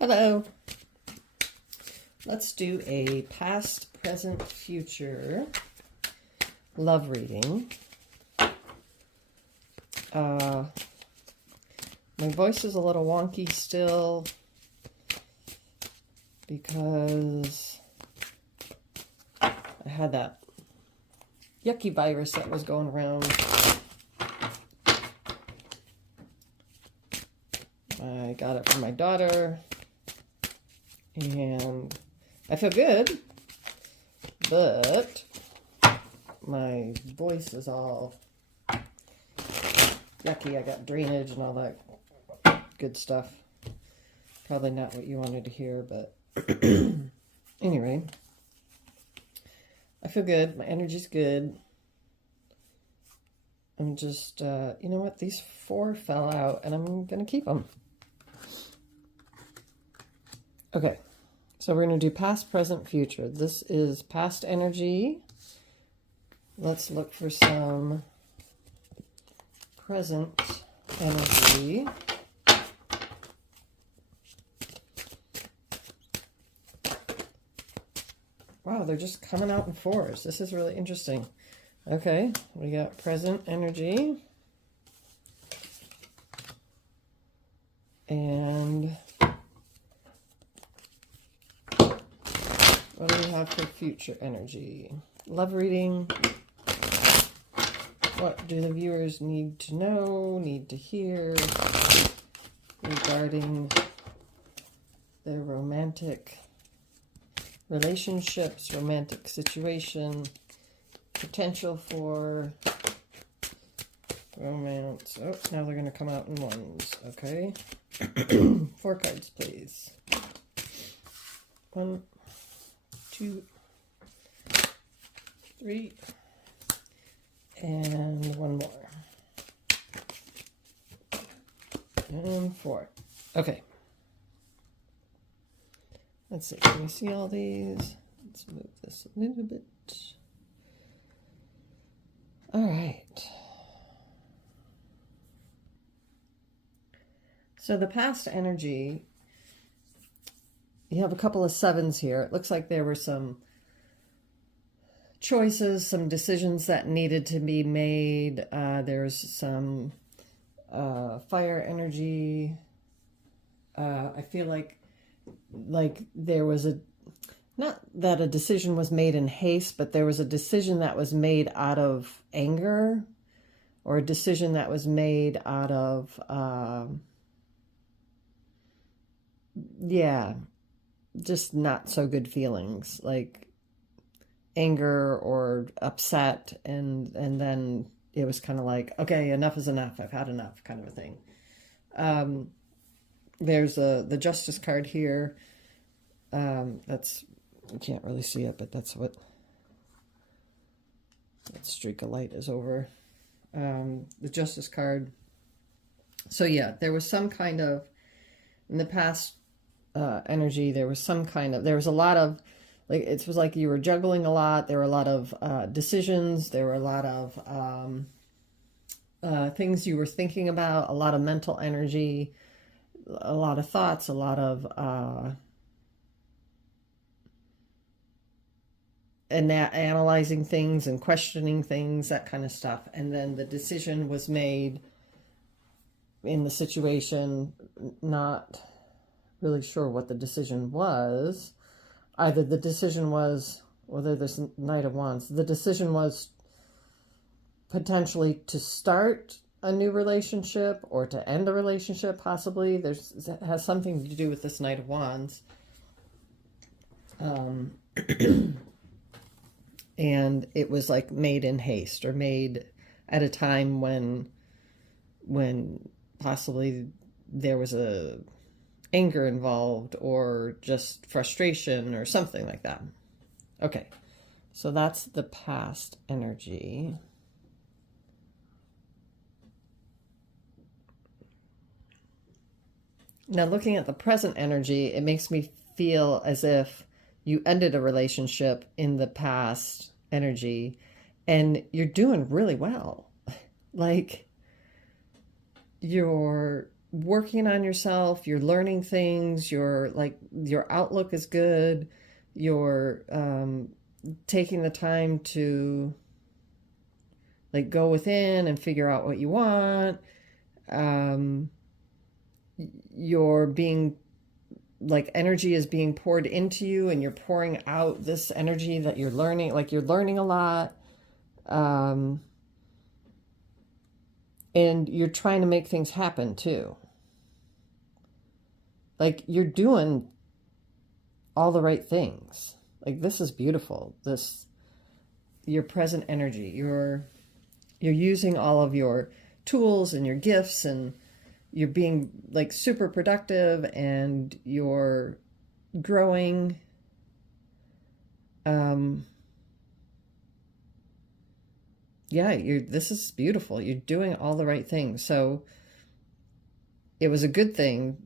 Hello. Let's do a past, present, future love reading. My voice is a little wonky still because I had that yucky virus that was going around. I got it from my daughter. And I feel good, but my voice is all yucky. I got drainage and all that good stuff. Probably not what you wanted to hear, but anyway, I feel good. My energy's good. I'm just, you know what? These 4 fell out and I'm going to keep them. Okay. So we're going to do past, present, future. This is past energy. Let's look for some present energy. Wow, they're just coming out in 4s. This is really interesting. Okay, we got present energy. And what do we have for future energy? Love reading. What do the viewers need to know, need to hear regarding their romantic relationships, romantic situation, potential for romance? Oh, now they're going to come out in 1s. Okay. 4 cards, please. 1, 2, 3, and 1 more. And 4. Okay. Let's see. Can you see all these? Let's move this a little bit. All right. So the past energy, you have a couple of 7s here. It looks like there were some choices, some decisions that needed to be made. There's some fire energy. I feel like there was not that a decision was made in haste, but there was a decision that was made out of anger, or a decision that was made out of, just not so good feelings, like anger or upset, and then it was kind of like, okay, enough is enough. I've had enough, kind of a thing. There's the Justice card here. That's, you can't really see it, but that's what that streak of light is over. The Justice card. So yeah, there was some kind of, in the past energy, there was a lot of, like, it was like you were juggling a lot. There were a lot of decisions. There were a lot of things you were thinking about, a lot of mental energy, a lot of thoughts, a lot of analyzing things and questioning things, that kind of stuff. And then the decision was made in the situation, not really sure what the decision was. Either the decision was, whether this Knight of Wands, the decision was potentially to start a new relationship or to end a relationship, possibly. It has something to do with this Knight of Wands. And it was like made in haste, or made at a time when possibly there was a anger involved, or just frustration or something like that. Okay, so that's the past energy. Now, looking at the present energy, it makes me feel as if you ended a relationship in the past energy and you're doing really well. Like, you're working on yourself, you're learning things, you're like, your outlook is good, you're taking the time to like go within and figure out what you want. You're being like, energy is being poured into you and you're pouring out this energy that you're learning, like you're learning a lot. And you're trying to make things happen too. Like, you're doing all the right things. Like, this is beautiful. This, your present energy, you're using all of your tools and your gifts, and you're being like super productive, and you're growing. Yeah, this is beautiful. You're doing all the right things. So it was a good thing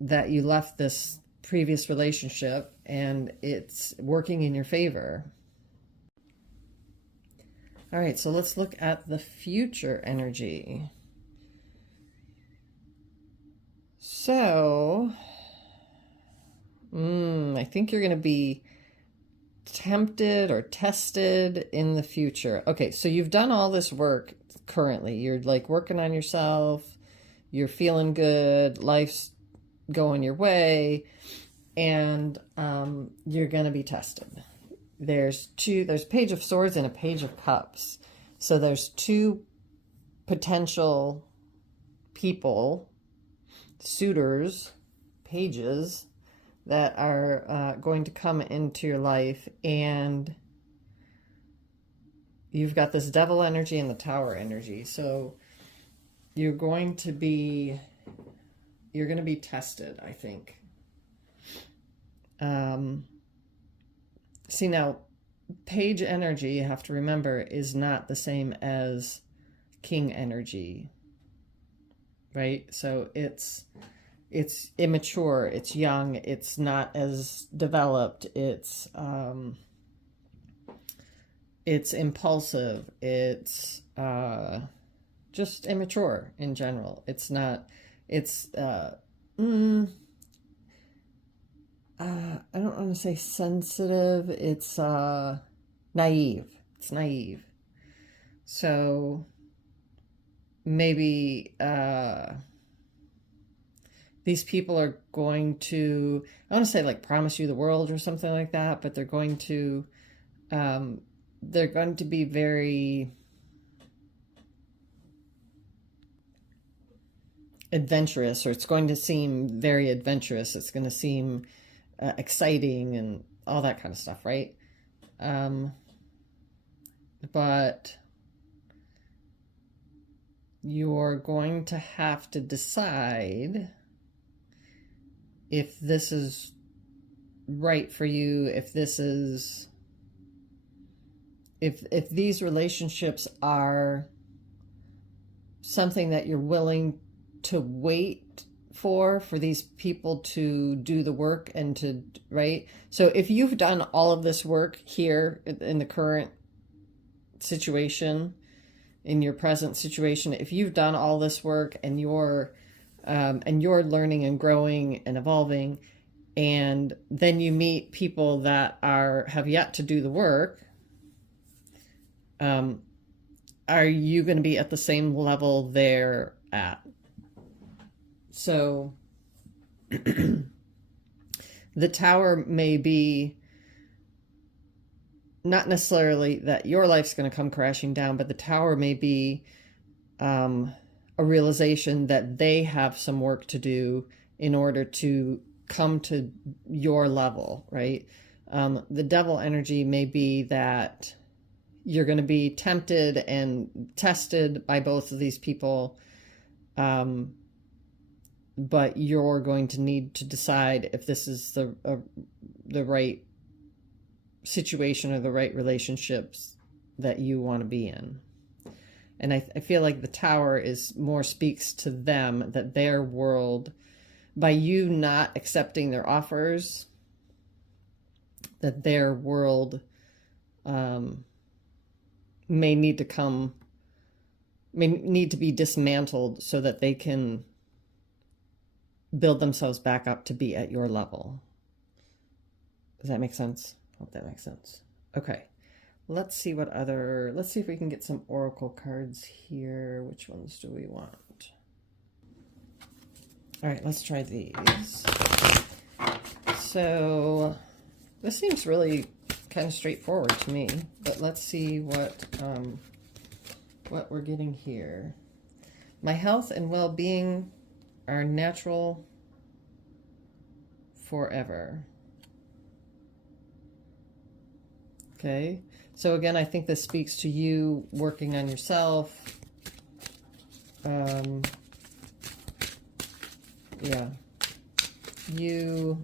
that you left this previous relationship, and it's working in your favor. All right, so let's look at the future energy. So, I think you're going to be tempted or tested in the future. Okay, so you've done all this work currently. You're like working on yourself. You're feeling good. Life's going your way. And you're going to be tested. There's Page of Swords and a Page of Cups. So there's two potential people, suitors, pages, that are going to come into your life, and you've got this Devil energy and the Tower energy. So you're going to be tested, I think. See, now, Page energy, you have to remember, is not the same as King energy, right? So it's immature, it's young, it's not as developed, it's impulsive, it's just immature in general. It's not, it's I don't want to say sensitive, it's naive. It's naive. So maybe these people are going to, I want to say like promise you the world or something like that, but they're going to be very adventurous, or it's going to seem very adventurous. It's going to seem exciting and all that kind of stuff, right? But you're going to have to decide if this is right for you, if these relationships are something that you're willing to wait for these people to do the work and to, right? So if you've done all of this work here in the current situation, in your present situation, if you've done all this work and you're learning and growing and evolving, and then you meet people that have yet to do the work, are you going to be at the same level they're at? So the Tower may be not necessarily that your life's going to come crashing down, but the Tower may be a realization that they have some work to do in order to come to your level, right? The Devil energy may be that you're going to be tempted and tested by both of these people, but you're going to need to decide if this is the right situation or the right relationships that you want to be in. And I feel like the Tower is more speaks to them, that their world, by you not accepting their offers, that their world may need to come may need to be dismantled so that they can build themselves back up to be at your level. Does that make sense? Hope that makes sense. Okay. Let's see let's see if we can get some oracle cards here. Which ones do we want? All right, let's try these. So this seems really kind of straightforward to me, but let's see what we're getting here. My health and well-being are natural forever. Okay, so again, I think this speaks to you working on yourself. Yeah, you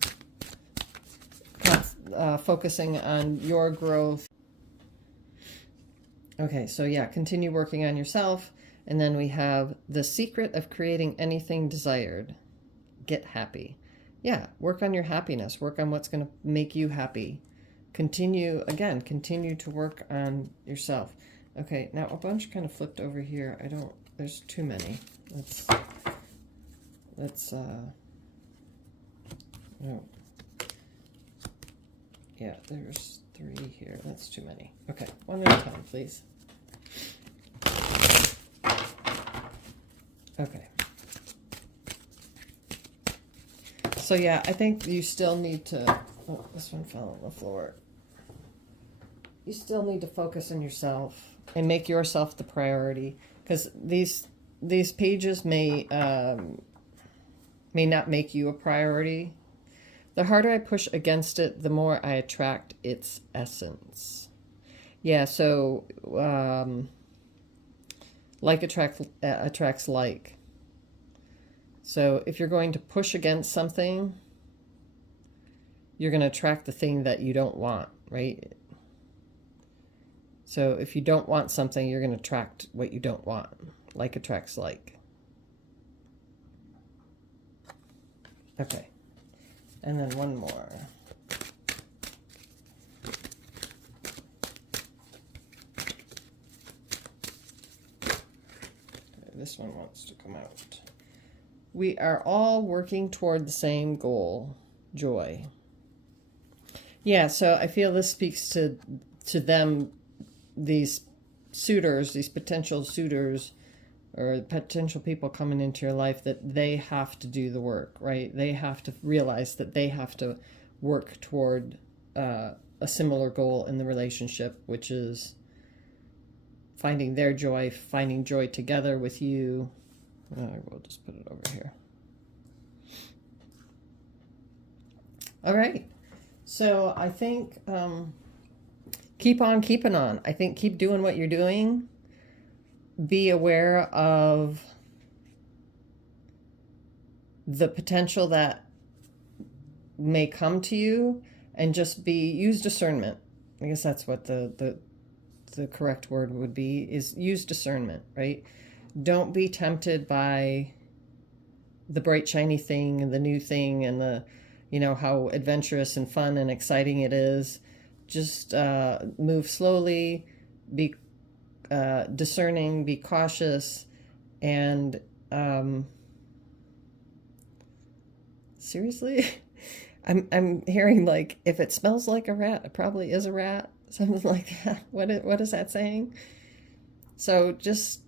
focusing on your growth. Okay, so yeah, continue working on yourself. And then we have the secret of creating anything desired. Get happy. Yeah, work on your happiness. Work on what's going to make you happy. Continue to work on yourself. Okay, now a bunch kind of flipped over here. There's too many. Yeah, there's 3 here. That's too many. Okay, one at a time, please. Okay. So yeah, I think you still need to, oh, this one fell on the floor. You still need to focus on yourself and make yourself the priority, because these pages may not make you a priority. The harder I push against it, the more I attract its essence. Yeah, so like attracts like. So if you're going to push against something, you're going to attract the thing that you don't want, right? So if you don't want something, you're going to attract what you don't want. Like attracts like. Okay. And then one more. Okay, this one wants to come out. We are all working toward the same goal, joy. Yeah, so I feel this speaks to them, these suitors, these potential suitors, or potential people coming into your life, that they have to do the work, right? They have to realize that they have to work toward a similar goal in the relationship, which is finding their joy, finding joy together with you. I will just put it over here. All right. So I think keep on keeping on. I think keep doing what you're doing. Be aware of the potential that may come to you, and just use discernment. I guess that's what the correct word would be, is use discernment, right? Don't be tempted by the bright, shiny thing and the new thing and the, how adventurous and fun and exciting it is. Just move slowly, be discerning, be cautious, and seriously, I'm hearing like, if it smells like a rat, it probably is a rat, something like that. What is that saying? So just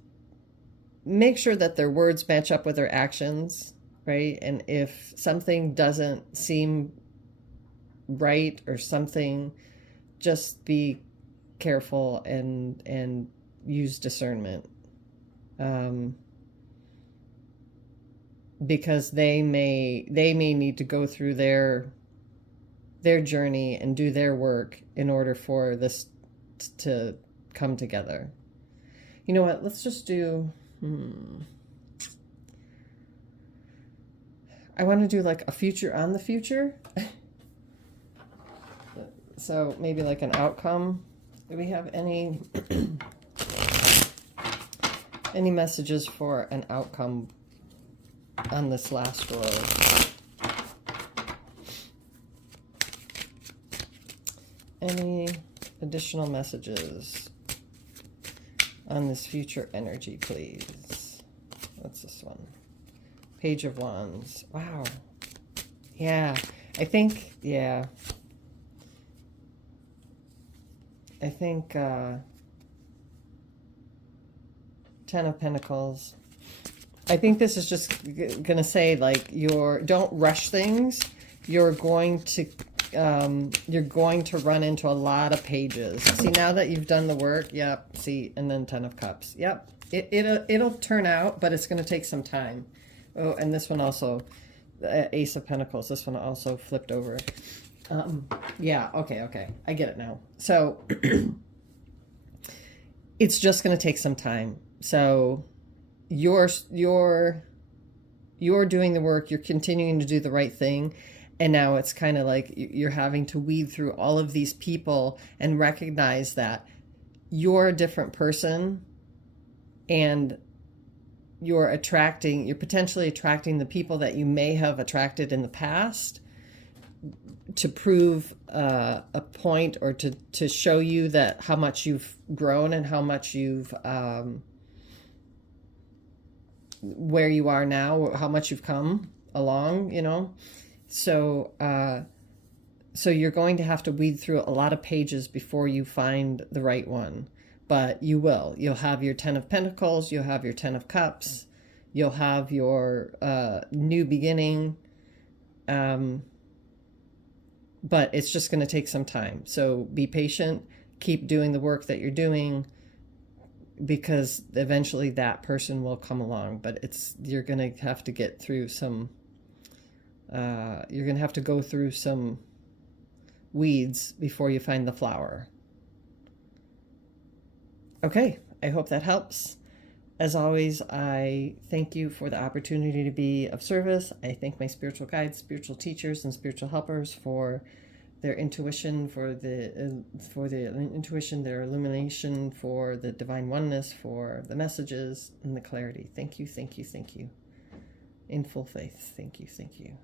make sure that their words match up with their actions, right? And if something doesn't seem right or something, just be careful and use discernment, because they may need to go through their journey and do their work in order for this to come together. You know what? Let's just do. I want to do like a future on the future. So maybe like an outcome. Do we have any messages for an outcome on this last row? Any additional messages? on this future energy, please. What's this one? Page of Wands. Wow. Yeah. I think, yeah. I think Ten of Pentacles. I think this is just going to say, like, don't rush things. You're going to run into a lot of pages. See, now that you've done the work, yep, see, and then Ten of Cups. Yep, it'll turn out, but it's going to take some time. Oh, and this one also, Ace of Pentacles. This one also flipped over. Yeah, okay. I get it now. So it's just going to take some time. So you're doing the work, you're continuing to do the right thing, and now it's kind of like you're having to weed through all of these people and recognize that you're a different person, and you're potentially attracting the people that you may have attracted in the past to prove a point, or to show you that how much you've grown and how much you've where you are now, how much you've come along, you know. So so you're going to have to weed through a lot of pages before you find the right one, but you will. You'll have your Ten of Pentacles, you'll have your Ten of Cups, you'll have your new beginning, but it's just going to take some time. So be patient, keep doing the work that you're doing, because eventually that person will come along. But you're going to have to get through some, you're going to have to go through some weeds before you find the flower. Okay, I hope that helps. As always, I thank you for the opportunity to be of service. I thank my spiritual guides, spiritual teachers, and spiritual helpers for their intuition, for the intuition, their illumination, for the divine oneness, for the messages and the clarity. Thank you, thank you, thank you. In full faith. Thank you, thank you.